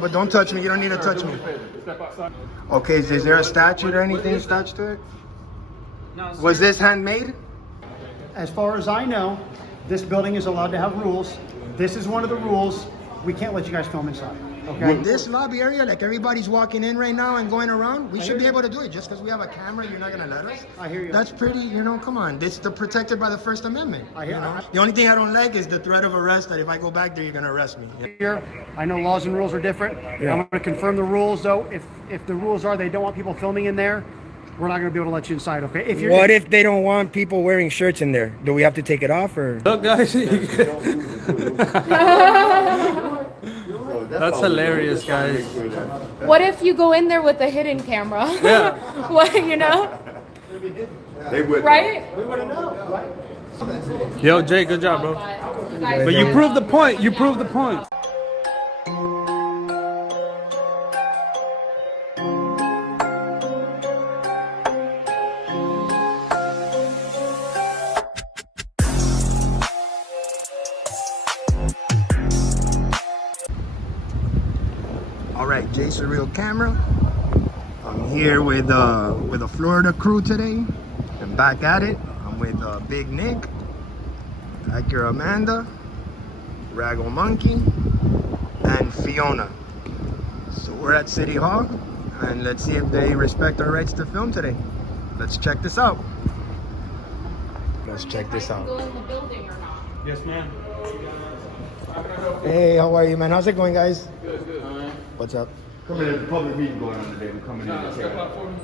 But don't touch me. You don't need to touch me. Okay, is there a statute or anything attached to it? No, sir. Was this handmade? As far as I know, this building is allowed to have rules. This is one of the rules. We can't let you guys film inside. Okay? This lobby area, like everybody's walking in right now and going around, we should be able to do it. Just because we have a camera, you're not gonna let us? I hear you. That's pretty, come on. This is protected by the First Amendment. I hear you. The only thing I don't like is the threat of arrest, that if I go back there, you're gonna arrest me. Here, I know laws and rules are different. Yeah. I'm going to confirm the rules, though. If the rules are they don't want people filming in there, we're not going to be able to let you inside. Okay? What if they don't want people wearing shirts in there? Do we have to take it off or? Look, guys. That's hilarious, guys. What if you go in there with a hidden camera? Yeah. What, They would. right? Yo, Jay, good job, bro. But you proved the point. You proved the point. All right, Jason Real Camera. I'm here with a Florida crew today. I'm back at it. I'm with Big Nick, back here Amanda, Raggle Monkey, and Fiona. So we're at City Hall, and let's see if they respect our rights to film today. Let's check this out. Let's check this out. Go in the building or not? Yes, ma'am. Hey, how are you, man? How's it going, guys? Good. What's up? Come in, there's a public meeting going on today. We're coming in. Step out for me.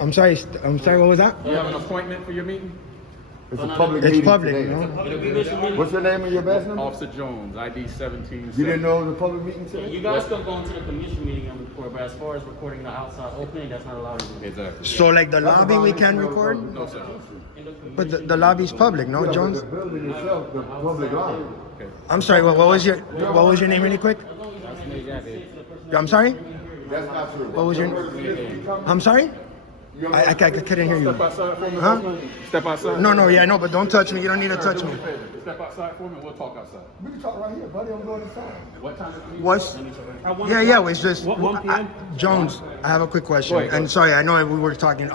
I'm sorry. What was that? You have an appointment for your meeting? It's a public It's meeting public, today. no? What's your name and your badge number? Officer Jones, ID 17. You didn't know it was a public meeting today? You guys still going to the commission meeting and record, but as far as recording the outside opening, that's not allowed to do. Exactly. So like the lobby we can record? No, sir. But the lobby's public, no, Jones? The building itself, the public lobby. I'm sorry. What was your name, really quick? I'm sorry. That's not true. What was your? I'm sorry. I couldn't hear you. Step outside for me. Huh? Step outside. No, yeah, I know, but don't touch me. You don't need to touch me. Step outside for me. We'll talk outside. We can talk right here, buddy. I'm going inside. What time is the meeting? What's? Yeah. It's just PM? Jones. I have a quick question. Go ahead. And sorry, I know we were talking.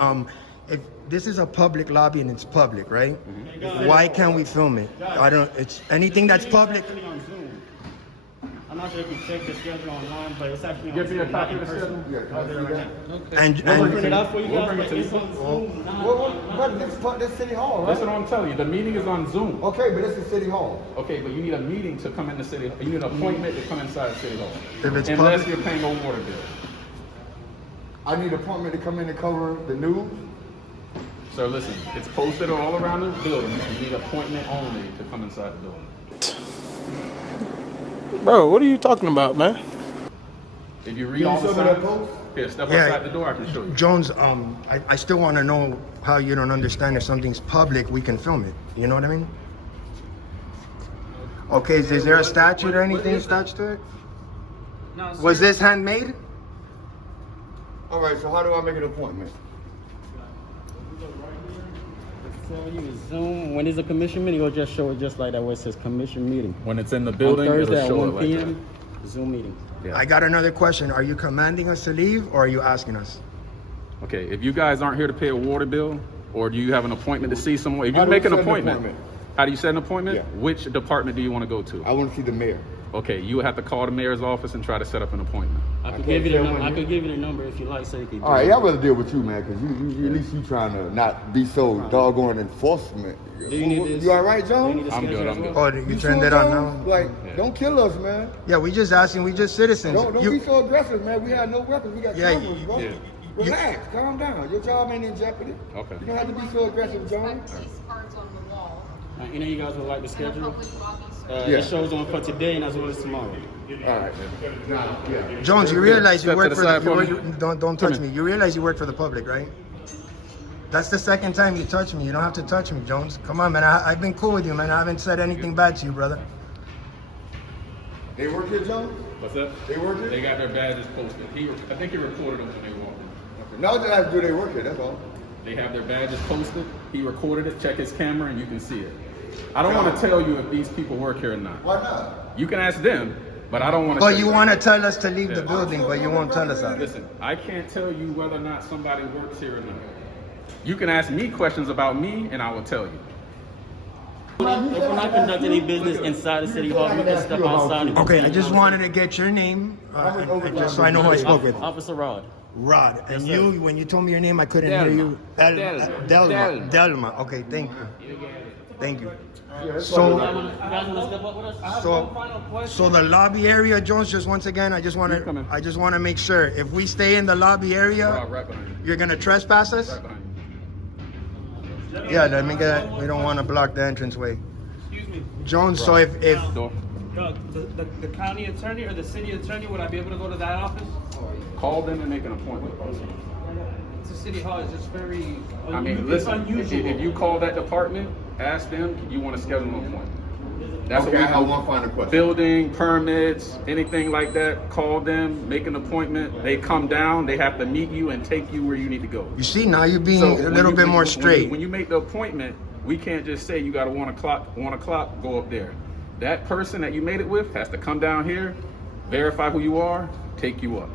If this is a public lobby and it's public, right? Why can't we film it? I don't. It's anything that's public. On Zoom. I'm not sure if you check the schedule online, but it's actually on Give me a Zoom, copy not of the in schedule. person. Yeah, can I see that? And Print it out for you We'll guys, bring it but to it's you. on Zoom. But this City Hall, right? That's what I'm telling you. The meeting is on Zoom. Okay, but this is City Hall. Okay, but you need a meeting to come into City Hall. You need an appointment to come inside City Hall. If it's Unless public- you're paying a water bill. I need an appointment to come in and cover the news. So listen, it's posted all around the building. You need appointment only to come inside the building. Bro, what are you talking about, man? If you read Can you all the show me that signs, post? here, step Yeah. outside the door, I can show you. Jones, I still want to know how you don't understand if something's public, we can film it. You know what I mean? Okay, is there a statute or anything attached to it? No, sir. Was this handmade? All right, so how do I make an appointment? So you can Zoom. When there's a commission meeting, it'll just show it just like that where it says commission meeting. When it's in the On building, Thursday it'll at show 1 it like that. p.m. Zoom meeting. Yeah. I got another question. Are you commanding us to leave or are you asking us? Okay, if you guys aren't here to pay a water bill, or do you have an appointment to see someone? If How you do we make an set an appointment, appointment? how do you set an appointment? Yeah. Which department do you want to go to? I want to see the mayor. Okay, you would have to call the mayor's office and try to set up an appointment. I could can't give you say the number. one I here. could give you the number if you like, so you can. All right, y'all rather deal with you, man, because you at least you trying to not be so doggone enforcement. Do you need this? You all right, Do you need John? the I'm schedule good, as I'm well? good. Oh, you You turned sure, it on John? now? Like, Yeah. don't kill us, man. Yeah, we just asking. We just citizens. Don't be so aggressive, man. We have no weapons. We got Yeah, cameras, bro. yeah. Relax, calm down. Your job ain't in jeopardy. Okay. You don't have to be so aggressive, John. Like police cards on the wall. You know, you guys would like the In a schedule. public lobby, so Yeah. It shows on for today and as well as tomorrow. All right. Yeah. Jones, you realize you Step work to for the the, side for me. don't touch Come me. here. You realize you work for the public, right? That's the second time you touch me. You don't have to touch me, Jones. Come on, man. I've been cool with you, man. I haven't said anything bad to you, brother. They work here, John? What's that? They work here? They got their badges posted. I think he reported them when they walked in. No, just have to do they work here, that's all. They have their badges posted. He recorded it. Check his camera, and you can see it. I don't want to tell you if these people work here or not. Why not? You can ask them, But I don't want to. But you want to tell us to leave the building, but you won't tell us that. Listen, I can't tell you whether or not somebody works here or not. You can ask me questions about me, and I will tell you. If we're not conducting any business inside the city hall, we can step outside. Okay, I just wanted to get your name, and just so I know who I spoke with. Officer Rod. Rod, and you, when you told me your name, I couldn't hear you. Delma. Okay, thank you. Thank you. So, You guys want to step up with us? so the lobby area, Jones. Just once again, I just want to make sure if we stay in the lobby area, Right behind you. you're gonna trespass us. Right behind you. Yeah, let me get. We don't want to block the entranceway. Excuse me. Jones, so if Door. The county attorney or the city attorney, would I be able to go to that office? Call them and make an appointment. It's a city hall. It's just very. I mean, it's listen. unusual. If you call that department, ask them. You want to schedule an appointment. That's Okay, what we I have do. one final question. Building permits, anything like that. Call them, make an appointment. They come down. They have to meet you and take you where you need to go. you see now, you're being So a when little you- bit when more you- straight. When you make the appointment, we can't just say you got a 1 o'clock, go up there. That person that you made it with has to come down here, verify who you are, take you up.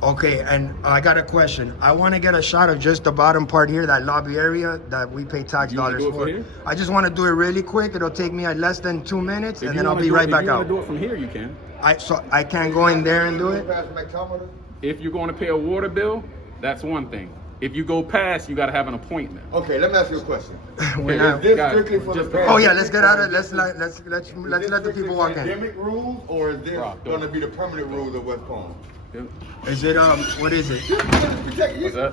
Okay, and I got a question. I want to get a shot of just the bottom part here, that lobby area that we pay tax You wanna dollars do it for. from here? I just want to do it really quick. It'll take me less than 2 minutes, If and you then I'll wanna be do it- right back If you out. want to do it from here, you can. So I can't go in there and do it. If you're going to pay a water bill, that's one thing. If you go past, you got to have an appointment. Okay, let me ask you a question. We're Is not- this Guys, strictly for just- the Oh yeah, let's get out of. Let's let the people walk in. Pandemic rules, or is this Rock, going to be the permanent rules of West Palm? Is it what is it? What's that?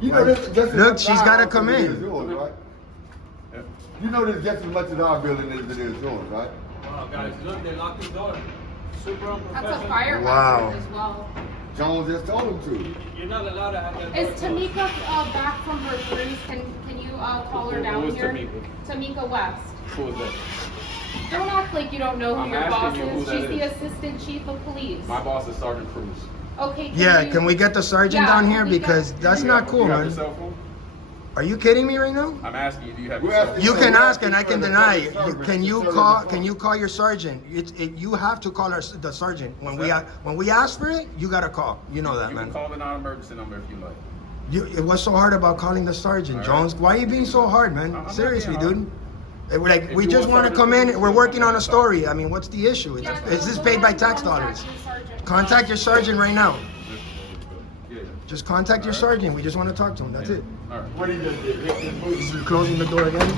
You know this just as Look, much she's our gotta house come as it in. is yours, right? Yeah. You know this just as much as our building as it is yours, right? Wow, guys, look, they locked the door. Super unprofessional. That's a fire Wow. hazard as well. Jones just told him to. You're not allowed to have that. Is Tamika back from her cruise? Can you call her Who down is here? Tamika? Tamika West. Who is that? Don't act like you don't know who I'm your boss asking you who is. that She's the is. assistant chief of police. My boss is Sergeant Preuz. Okay. Can we get the sergeant Yeah, down here we got- because that's not cool, You have man. your cell phone? Are you kidding me right now? I'm asking you, do you have We're your cell asking phone? You can we're ask and I asking can for the deny. public service Can to you serve call? the Can you call your sergeant? You have to call the sergeant when we ask for it. You gotta call. You know that, You man. can call the non-emergency number if you like. What's so hard about calling the sergeant, Jones? Why are you being so hard, man? I'm not Seriously, being dude. We're like, If we you just want want to sergeant, come in. We're working on a story. I mean, what's the issue? Yeah, Is this go paid by ahead and tax contact dollars? your sergeant. Contact your sergeant right now. Yeah. Just contact your sergeant. We just want to talk to him. That's it. All right. What he just did. Is he closing the door again? You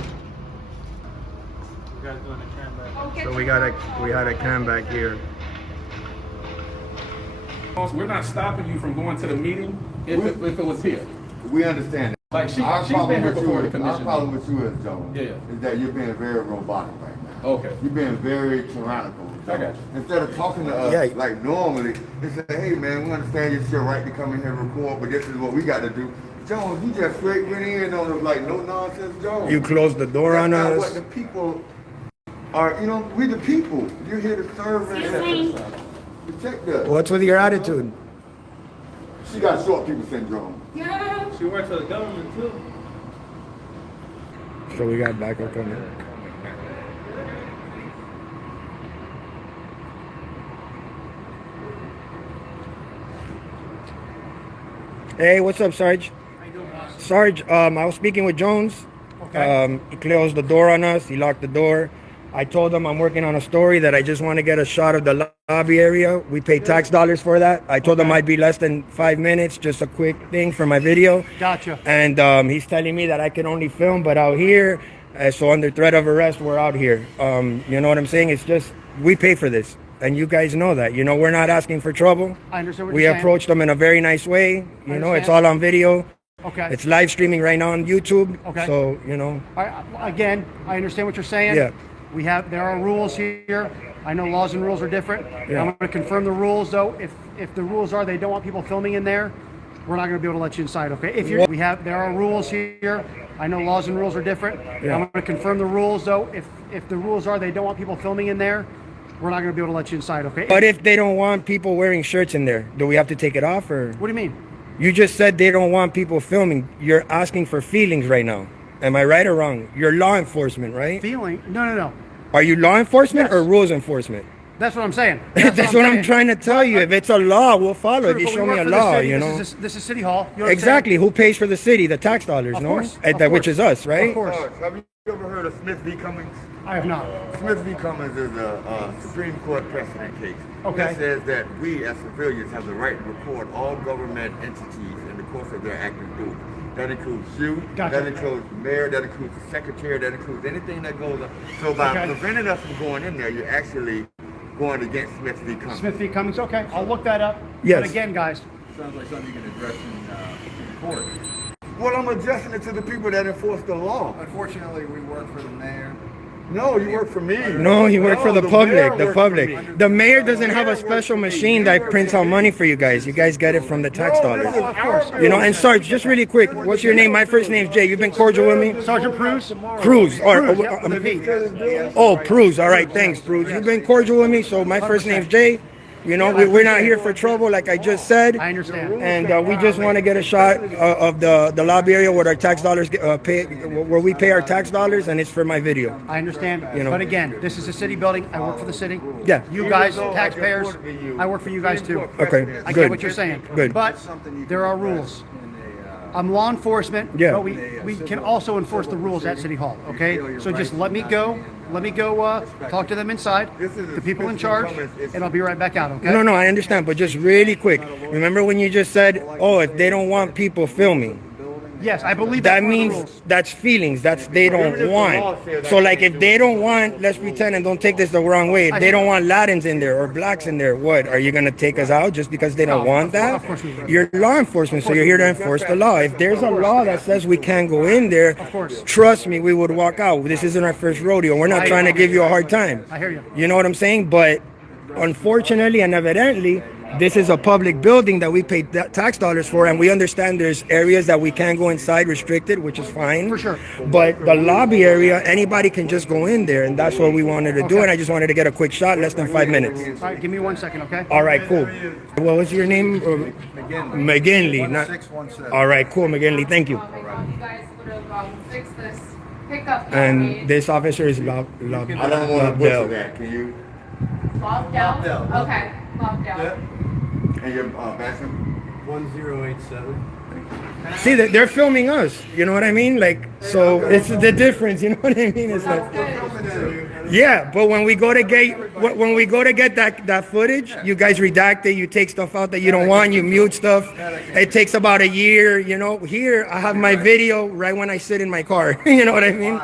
guys doing a tram back. Oh, get So your we had a cam back here. Boss, we're not stopping you from going to the meeting if it was here. We understand that. Like, she's Our been here problem with before you the is- Our commission problem with you is, Jones, Yeah. is that you're being very robotic right now. Okay. You're being very tyrannical. I got you. Instead of talking to us Yeah. like normally, they say, hey man, we understand it's your right to come in here and record, but this is what we got to do. Jones, you just straight went in on it like no nonsense, Jones. You closed the door That's on not us. what the people are, we the people. You're here to serve and protect us. What's with your attitude? She got short people syndrome. Yeah. She works for the government too. So we got backup coming. Hey, what's up, Sarge? Sarge, I was speaking with Jones. Okay. He closed the door on us. He locked the door. I told him I'm working on a story that I just want to get a shot of the lobby area. We pay tax dollars for that. I told him I'd be less than 5 minutes, just a quick thing for my video. Gotcha. And he's telling me that I can only film, but out here, so under threat of arrest, we're out here. You know what I'm saying? It's just, we pay for this. And you guys know that. We're not asking for trouble. I understand what We you're saying. approached them in a very nice way. It's understand. all on video. Okay. It's live streaming right now on YouTube. Okay. So, Again, I understand what you're saying. Yeah. There are rules here. I know laws and rules are different. Yeah. I'm going to confirm the rules though. If the rules are they don't want people filming in there, we're not going to be able to let you inside. Okay. There are rules here. I know laws and rules are different. Yeah. I'm going to confirm the rules though. If the rules are they don't want people filming in there, we're not going to be able to let you inside. Okay. but if they don't want people wearing shirts in there, do we have to take it off or? What do you mean? You just said they don't want people filming. You're asking for feelings right now. Am I right or wrong? You're law enforcement, right? Feeling? No. Are you law enforcement Yes. or rules enforcement? That's what I'm saying. That's what I'm trying to tell you. If it's a law, we'll follow. If you show me a law, you know. This is City Hall. You know what I'm Exactly. Who pays for the city? The tax dollars, Of no? course, Which is us, right? Of course. Have you ever heard of Smith v. Cummings? I have not. Smith v. Cummings is a Supreme Court precedent case. Okay. That says that we as civilians have the right to record all government entities in the course of their active duty. That includes you, Gotcha. that includes the mayor, that includes the secretary, that includes anything that goes on. So by Okay. preventing us from going in there, you're actually going against Smith v. Cummings. Smith v. Cummings. Okay, I'll look that up. Yes. But again, guys, Sounds like something you can address in court. Well, I'm addressing it to the people that enforce the law. Unfortunately, we work for the mayor. No, you work for me. No, he worked for the mayor public. The works public. for me. The mayor doesn't have a works special for me. machine that prints out money for you guys. You guys get it from the tax No, this dollars. is our bill. You know, and Sarge, just really quick, what's your name? My first name's Jay. You've been cordial with me? Sergeant Preuz. Preuz. Preuz, yep, with a V. Oh, Preuz. All right, thanks, Preuz. You've been cordial with me, so my first name's Jay. You know, we're not here for trouble, like I just said. I understand. And we just want to get a shot of the lobby area where our tax dollars pay, where we pay our tax dollars, and it's for my video. I understand. You know. But again, this is a city building. I work for the city. Yeah. You guys, taxpayers, I work for you guys too. Okay, I good. get what you're saying. Good. But there are rules. I'm law enforcement, Yeah. but we can also enforce the rules at City Hall, okay? So just let me go talk to them inside, the people in charge, and I'll be right back out, okay? No, I understand, but just really quick. Remember when you just said, oh, if they don't want people filming? Yes, I believe That that's one of the means rules. that's feelings. That's they don't want. So like if they don't want, let's pretend and don't take this the wrong way. If they don't want Latins in there or blacks in there, what are you gonna take us out just because they don't want that? Of course we will. You're law enforcement, so you're here to enforce the law. If there's a law that says we can't go in there, course. trust me, we would walk out. This isn't our first rodeo. We're not trying to give you a hard time. I hear you. You know what I'm saying? But unfortunately and evidently, this is a public building that we pay tax dollars for, and we understand there's areas that we can't go inside restricted, which is fine. For sure. But the lobby area, anybody can just go in there, and that's what we wanted to do. And I just wanted to get a quick shot, less than 5 minutes. All right, give me 1 second, okay? All right, cool. What was your name? McGinley. Not, 617. all right, cool, McGinley. Thank you. Oh my God, you guys literally fix this pickup. And this officer is I don't want to Lobdell. butcher that. Can you? Lobdell? Okay, Lobdell. And your bathroom? 1087. See, they're filming us. You know what I mean? Like, so it's the difference. You know what I mean? It's like, yeah. But when we go to get that footage, you guys redact it. You take stuff out that you don't want. You mute stuff. It takes about a year. You know. Here, I have my video right when I sit in my car. You know what I mean?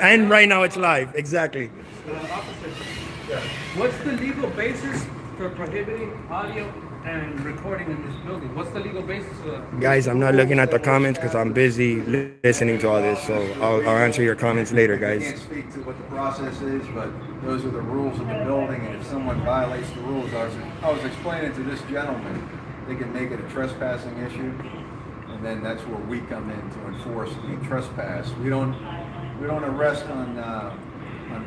And right now it's live. Exactly. What's the legal basis for prohibiting audio and recording in this building? What's the legal basis for that? Guys, I'm not looking at the comments because I'm busy listening to all this. So I'll answer your comments later, I guys. can't speak to what the process is, but those are the rules of the building, and if someone violates the rules, I was explaining to this gentleman, they can make it a trespassing issue, and then that's where we come in to enforce the trespass. We don't arrest on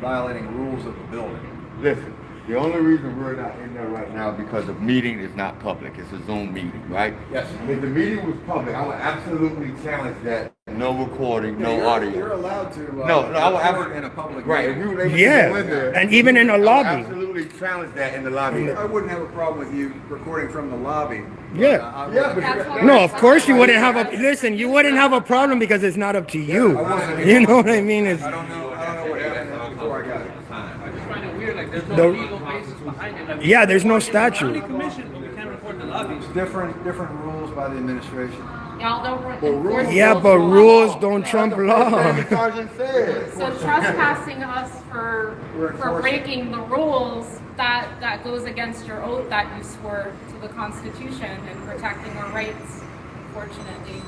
violating rules of the building. Listen, the only reason we're not in there right now is because the meeting is not public. It's a Zoom meeting, right? Yes. If the meeting was public, I would absolutely challenge that. No recording, no audio. You're allowed to I would record in a public Right, if meeting. you were able to Yeah, go in there, and even in a I would lobby. absolutely challenge that in the lobby. I wouldn't have a problem with you recording from the lobby. Yeah. Yeah, but That's what No, of course you wouldn't have a listen. You wouldn't have a problem because it's not up to you. You know what I mean? It's I don't know what happened before I got it. I just find it weird, like there's no The- legal basis behind it. Like, yeah. There's no it's a county statute. commission, but we can't record the lobbies. Different rules by the administration. Y'all don't enforce Yeah, rules. but rules don't trump law. the sergeant said. So trespassing us for enforcing. breaking the rules, that goes against your oath that you swore to the Constitution and protecting our rights, unfortunately.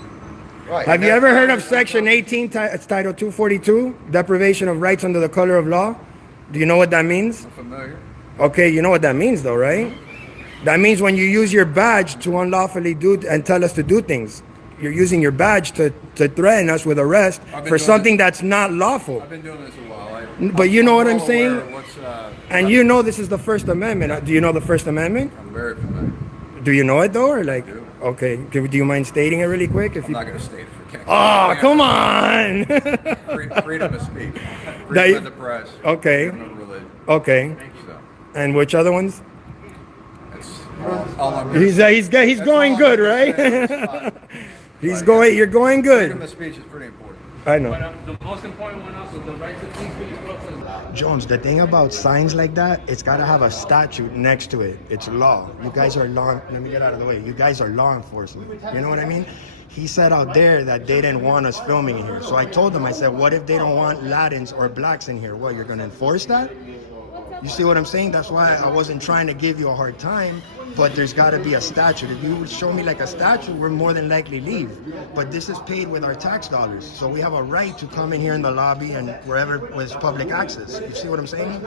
Right. Have you ever heard of Section 18? It's Title 242, deprivation of rights under the color of law. Do you know what that means? Familiar? Okay, you know what that means, though, right? That means when you use your badge to unlawfully do and tell us to do things. You're using your badge to threaten us with arrest I've been for doing something that's not lawful. I've been doing this a while. But you know what I'm well saying? aware of what's, And you know this is the First Amendment. Do you know the First Amendment? I'm very familiar. Do you know it though, or like? I do. Okay. Do you mind stating it really quick? If I'm you. not going to state it for can't. Oh, come on. Freedom of speech. That- Freedom of the press. Okay. Freedom of religion. Okay. So. And which other ones? That's all I'm He's That's going all good, I'm right? gonna say. It's fine. You're going Freedom good. of speech is pretty important. I know. But the most important one also, the right to speak for yourself. Jones, the thing about signs like that, it's got to have a statute next to it. It's law. You guys are law. Let me get out of the way. You guys are law enforcement. You know what I mean? He said out there that they didn't want us filming in here. So I told him, I said, what if they don't want Latins or blacks in here? What, you're going to enforce that? You see what I'm saying? That's why I wasn't trying to give you a hard time, but there's got to be a statute. If you would show me like a statute, we're more than likely leave. But this is paid with our tax dollars. So we have a right to come in here in the lobby and wherever with public access. You see what I'm saying?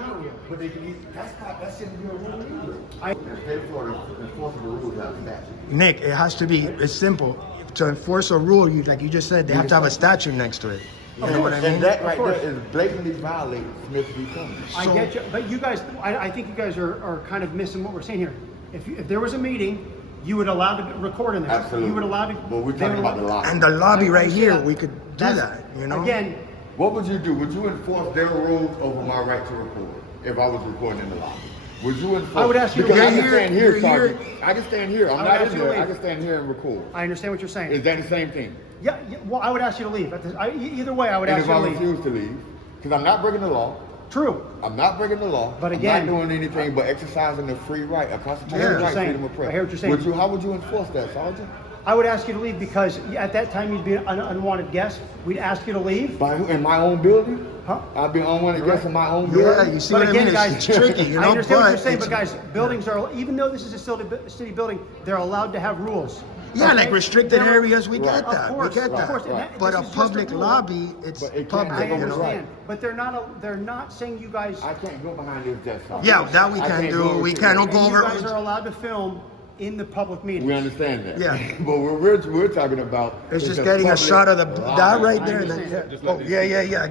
Nick, it has to be, it's simple. To enforce a rule, like you just said, they have to have a statute next to it. You know what I mean? And that right there is blatantly violating Smith v. Cummings. I get you, but you guys, I think you guys are kind of missing what we're saying here. If there was a meeting, you would allow to record in there. Absolutely. You would allow to. But we're talking about the lobby. And the lobby right here, Yeah. we could do that, you know? Again, What would you do? Would you enforce their rules over my right to record if I was recording in the lobby? Would you enforce? I would ask you to because I leave. can stand here, You're Sergeant. I can stand here. I'm I would not ask in you to there. I leave. can stand here and record. I understand what you're saying. Is that the same thing? Yeah, well, I would ask you to leave. Either way, I would And ask if you I to leave. refuse to leave, because I'm not breaking the law. True. I'm not breaking the law. But again- I'm not doing anything but exercising the free right, a I hear constitutional what right, you're saying. freedom of press. I hear what you're saying. How would you enforce that, Sergeant? I would ask you to leave because at that time you'd be an unwanted guest. We'd ask you to leave. By who? In my own building? Huh? I'd be unwanted guest in my own Yeah, building? you see But what again, I mean? guys, It's tricky, you know? I understand what you're but saying, but it's- guys, buildings are, even though this is a city building, they're allowed to have rules. Yeah, Okay? like restricted They're- areas, we get Of that. course, We get of that. course. And that- But this a is just a public rule. lobby, it's But it can't public, I go you know? understand, but they're not saying you guys. I can't go behind this desk, Sergeant. Yeah, that we I can can't do. go We over can't here. go And over. you guys are allowed to film in the public meetings. We understand that. Yeah. But what we're talking about It's is just the getting a public shot of that lobby. right there. And then, understand. yeah. Oh, yeah, I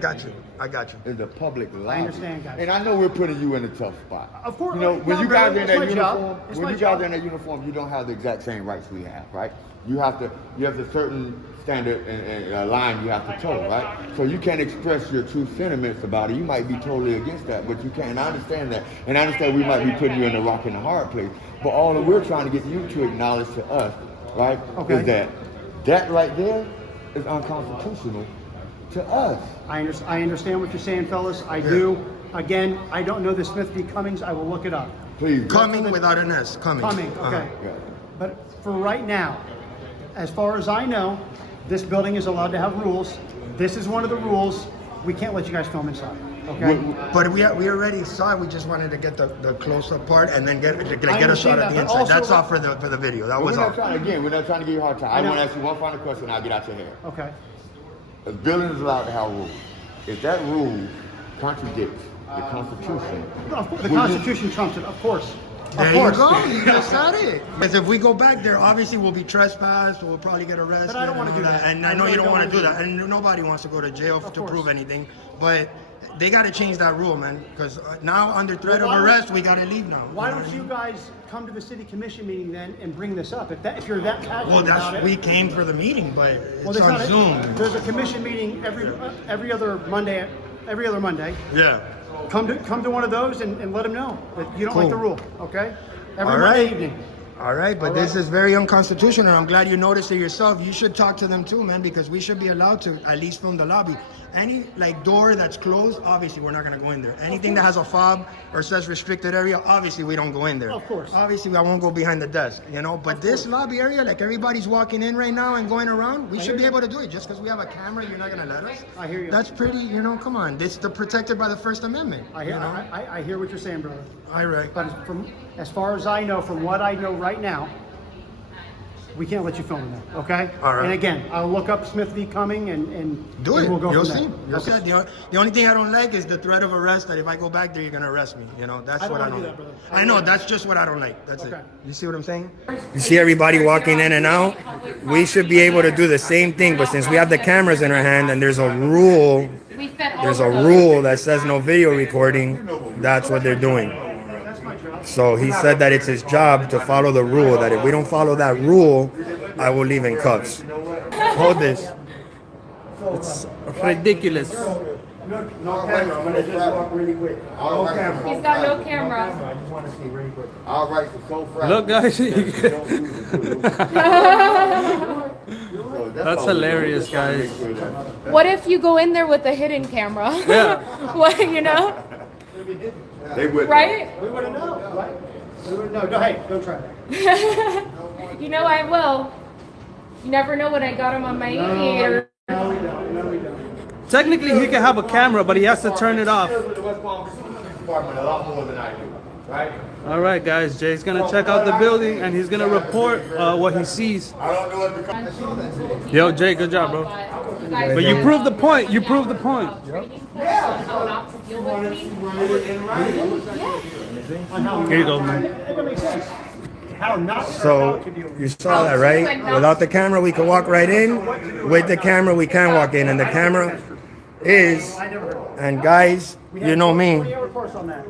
got you. Is the public lobby. understand, guys. And I know we're putting you in a tough spot. Of course. You know, when No, you guys brother, are in it's that my job. uniform, It's when my you guys job. are in that uniform, you don't have the exact same rights we have, right? You have a certain standard and a line you have to toe, right? So you can't express your true sentiments about it. You might be totally against that, but you can't. And I understand that. And I understand we might be putting you in a rock and a hard place. But all that we're trying to get you to acknowledge to us, right, Okay. is that right there is unconstitutional to us. I understand what you're saying, fellas. I do. Again, I don't know the Smith v. Cummings. I will look it up. Please. Coming without an S. Coming. Cumming, okay. Yeah. But for right now, as far as I know, this building is allowed to have rules. This is one of the rules. We can't let you guys film inside. Okay. But we already saw it. We just wanted to get the close-up part and then get a shot understand of the that, but inside. also- That's all for the video. That was We're all. not trying, again, we're not trying to give you a hard time. I I know. want to ask you one final question and I'll get out your hair. Okay. A building is allowed to have rules. If that rule contradicts the Constitution, Of course, the Would you- Constitution trumps it. Of course. There Of you course. go. You just said it. Because if we go back there, obviously we'll be trespassed. We'll probably get arrested. But I don't wanna and all do that. And I I know really you don't don't want to wanna do do that. And nobody wants to go to jail to course. prove anything. But they got to change that rule, man. Because now, under threat Well, of why arrest, don't- we got to leave now. Why know don't what I you mean? guys come to the city commission meeting then and bring this up? If you're that passionate Well, about it. we came for the meeting, but Well, it's there's on not a- Zoom. There's a commission meeting every other Monday. Every other Monday. Yeah. Come to one of those and let them know that you don't like Cool. the rule. Okay. Every All Monday right. evening. All right, but this is very unconstitutional. I'm glad you noticed it yourself. You should talk to them too, man, because we should be allowed to at least film the lobby. Any door that's closed, obviously we're not gonna go in there. Anything that has a fob or says restricted area, obviously we don't go in there. Of course. Obviously I won't go behind the desk, But this lobby area, like everybody's walking in right now and going around, we should be able to do it. Just because we have a camera, you're not gonna let us. I hear you. That's pretty, come on. This they're protected by the First Amendment. I hear. I hear what you're saying, brother. All right. But as far as I know, from what I know right now, we can't let you film in there. Okay. All right. And again, I'll look up Smith v. Cumming and Do and it. We'll go You'll from see. there. You'll Okay. see. The only thing I don't like is the threat of arrest. That if I go back there, you're gonna arrest me. That's I don't what I wanna don't do like. that, brother. I know. That's just what I don't like. That's it. Okay. You see what I'm saying? You see everybody walking in and out. We should be able to do the same thing, but since we have the cameras in our hand and there's a rule, We fit all there's a of those. rule that says no video recording. That's what they're doing. That's my job. So he said that it's his job to follow the rule. That if we don't follow that rule, I will leave in cuffs. Hold this. Ridiculous. No camera. I'm gonna just walk really quick. All right. camera. He's got no camera. I just want to see really quick. Our rights are so fragile. Look, guys. So That's all we're hilarious, doing. guys. Make sure that- What if you go in there with a hidden camera? Yeah. What, you know? They would. Right? We wouldn't know, right? We wouldn't know. No, hey, don't try that. You know I will. You never know when I got him on my ear. No, we don't. No, we don't. Technically, he can have a camera, but he has to turn it off. With the West Palm Beach Police Department a lot more than I do, right? All right, guys. Jay's gonna check out the building, and he's gonna report what he sees. I don't know what the. Yo, Jay, good job, bro. But you proved the point. You proved the point. Here you go, man. That makes sense. How not So you saw that, right? Without the camera, we can walk right in. With the camera, we can walk in, and the camera is. And guys, you know me. Reports on that.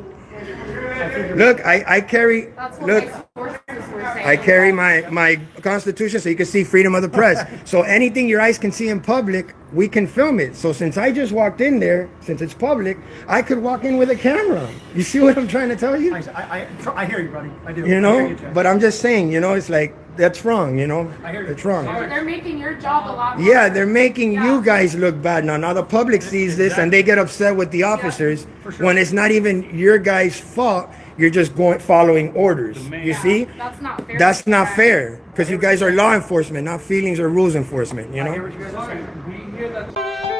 Look, I carry. That's what Look. my sources were saying. I carry my Constitution so you can see freedom of the press. So anything your eyes can see in public, we can film it. So since I just walked in there, since it's public, I could walk in with a camera. You see what I'm trying to tell you? I hear you, buddy. I do. You I know? hear you, Jay. But I'm just saying, you know, it's like, that's wrong, you know? I hear you. It's wrong. They're making your job a lot Yeah, they're making you guys look bad now. Now the public sees this and they get upset with the officers when it's not even your guys' fault. You're just following orders. You see? That's not fair. That's not fair because you guys are law enforcement, not feelings or rules enforcement, you I know? hear what you guys are saying. We hear that.